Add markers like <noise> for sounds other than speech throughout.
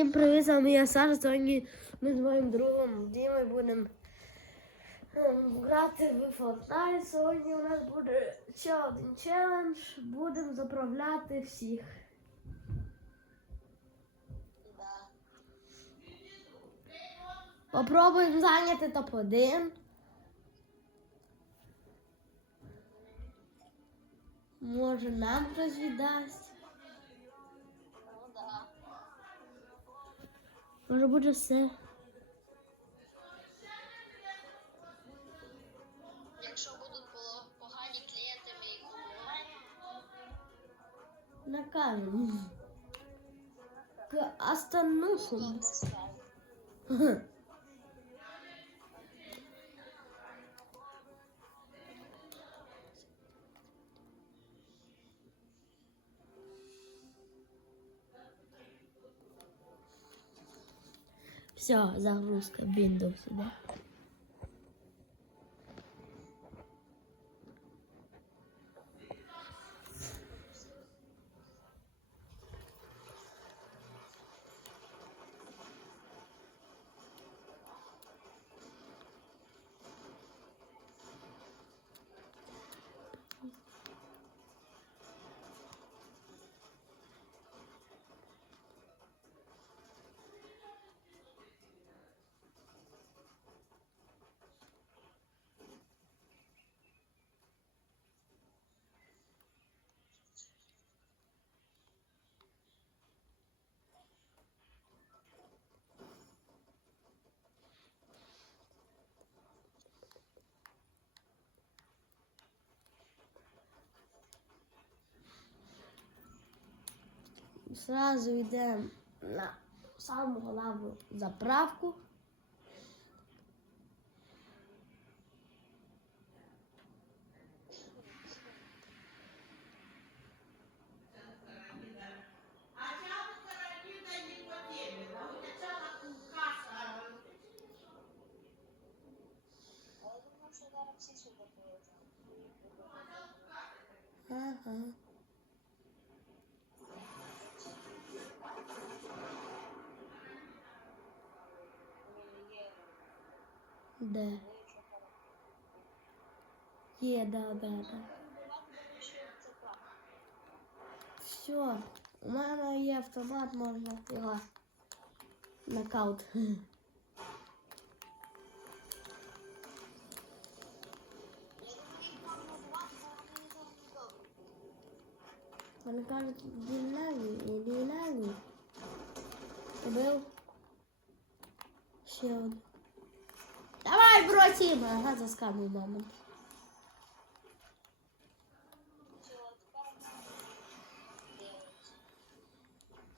Всім привіт, з вами я Саша. Сьогодні ми з моїм другом Дімою будемо ем, грати в Fortnite. Сьогодні у нас буде ще один челендж. Будемо заправляти всіх. Попробуємо зайняти топ-1. Може нам хтось віддасть. Може буде все. Якщо будуть по- погані клієнти, ми їх. Накажемо. К остануху. <laughs> Все, загрузка Windows, да? Сразу йдемо на саму головну заправку. Але Де? Ну, якщо хорошо. Є, да, да, да. Що це так? Все. У мене є автомат, можна його нокаут. Я думаю, їх можна вбивати, бо вони там не добрі. Вони кажуть, дінаві, і дінаві. Убив. Ще один. Давай, бросим! Ага, заскамив маму. А.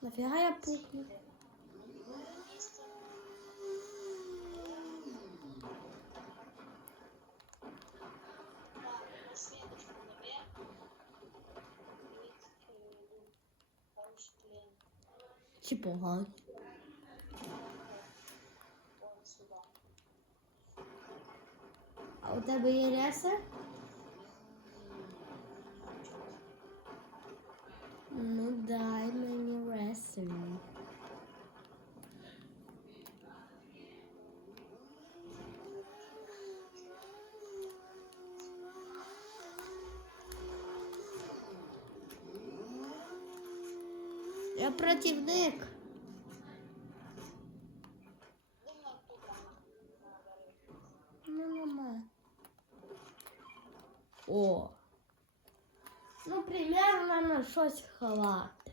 Нафіга я пукну? Місце. Так, А у тебе є ряса? Ну дай мені ресу. Я противник. О. Ну, примерно на щось ховати.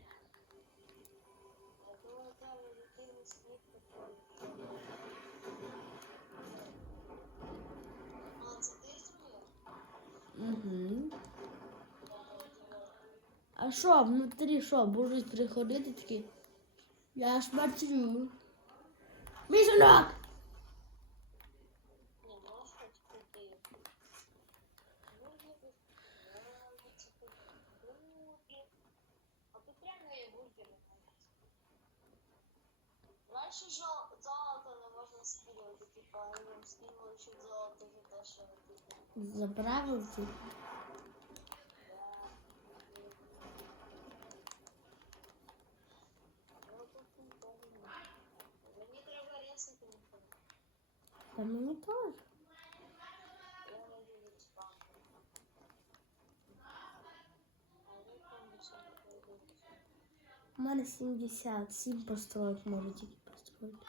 Я думаю, треба дитину світ А, це ти зробив? Угу. А що, внутрі що, будуть приходити такі? Я смотрю. Мій синок! дальше золото, не можна скинути, типа їм скинули, що золото вже дешево. Забрали ти? Мені треба різати ніколи. Та мені теж. У 77 построїть може построїти.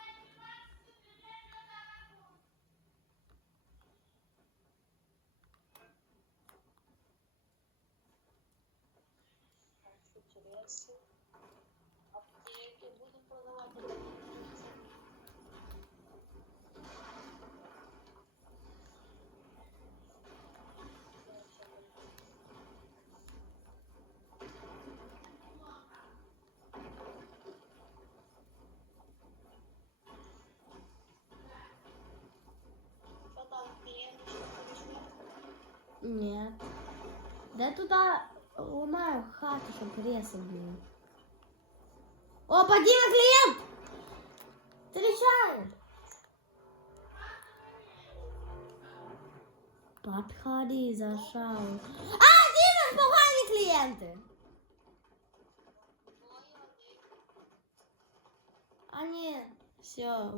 Так, Де туди ламаю хату, щоб реси були. О, Діма, клієнт! Встречаем! Подходи, зашел. А, Діма, погані клієнти! Двое, один. А ні, все,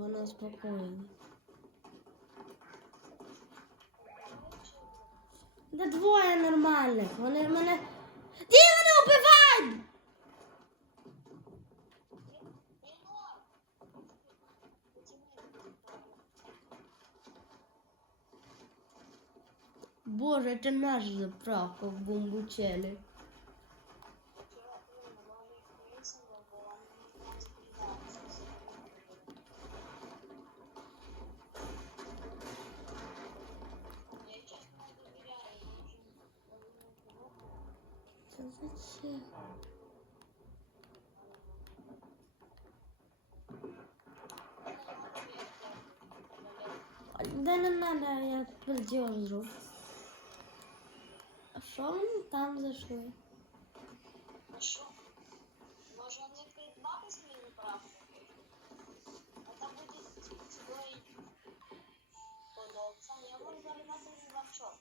воно спокійно. Да двоє нормальних. Вони мене. Діма, не убивай! Боже, це наш заправка в бомбучелі. Да не надо, я поддержу. А що вони там зайшли? Може не придбати свою правду? А там буде свій подобця. Я можу заливати лавчок.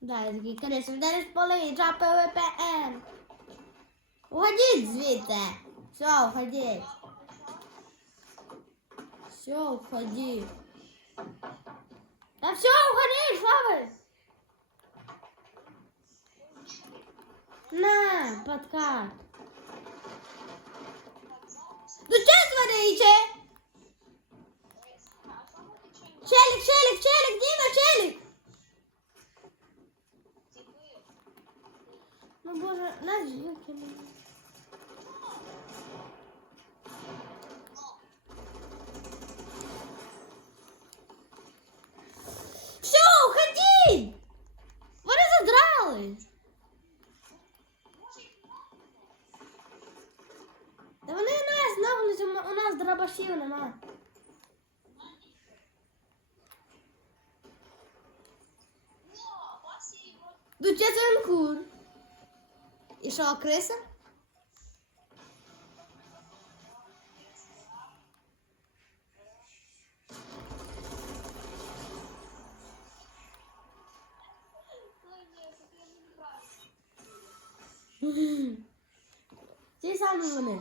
Да, я такий колись вдариш поли, жапи ВПН. Уходіть звідти. Все, уходіть. Все, уходи. Да все, уходи, вы? На, подкат. Ну что творите? Челик, челик, челик, Дима, челик. Ну боже, нас викинули. у нас дробашів нема. Тут четверо кур. І що, криса? Ті самі вони.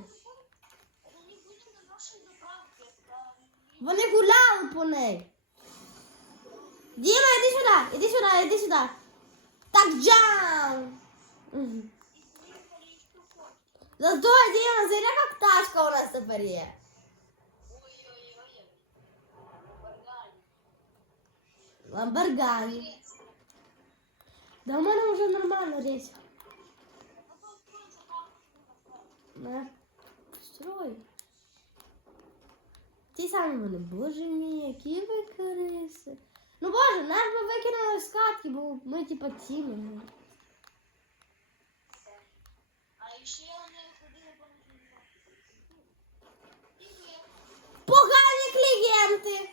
Вони гуляли по неї. Діма, іди сюди, іди сюди, іди сюди. Так джам. Мгм. Зато, Діма, зря як тачка у нас тепер є. Ламборгані. Да у мене вже нормально рейс. На, строй. Ті самі вони, боже мій, які ви криси. Ну боже, нас би викинули з катки, бо ми типа тіми. А ще вони ходили по Погані клієнти.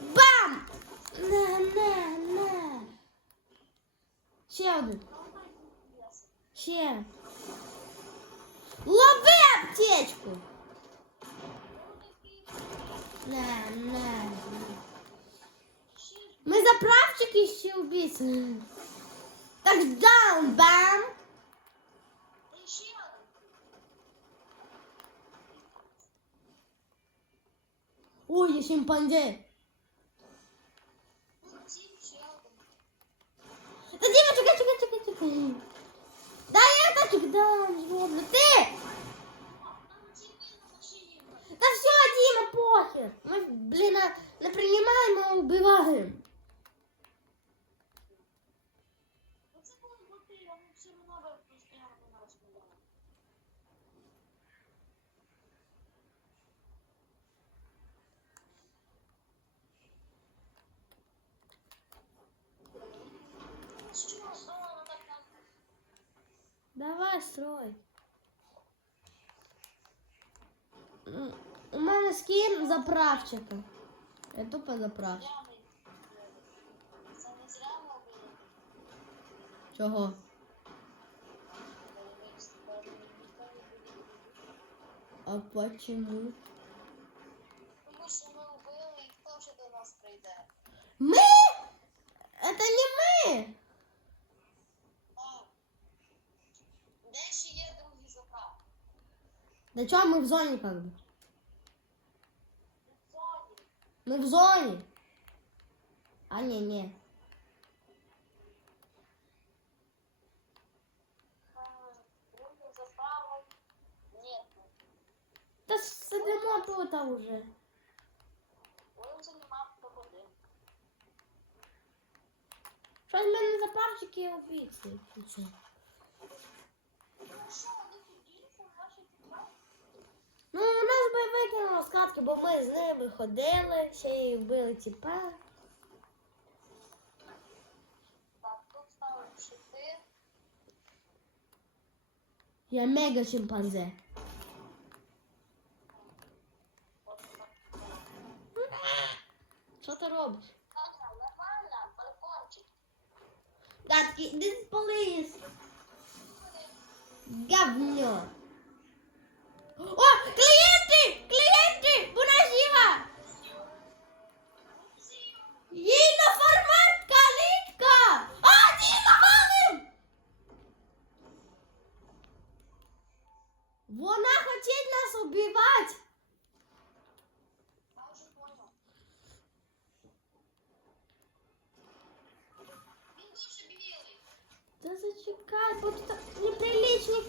Бам! Не, не, не. Ще один. Ще. Лови аптечку. Не, не, не. Ми заправчики ще убійці. Так даун, бам. Ще один. Ой, є шимпанзе. Ну, ті ще один. Та Діма, чекай, чекай, чекай, чекай. Дай я тачик дам, зроблю. Така? Давай, строй. У мене скін заправчика. Я тупо заправщик. Чого? А почему? Тому що ми убили і хто вже до нас прийде. Мы? Это не мы. А. Де ще є другий заправ? Да чё, мы в зоне как бы? В зоні. Мы в зоне. А, не, не. Та сидимо тут уже. Ой, вже нема погоди. Щось в мене запарчики є опіці. Ну, нас би викинуло з бо ми з ними ходили, ще й вбили тіпа. Так, тут стали шити. Я мега чимпанзе. Зачекай, бо тут неприличні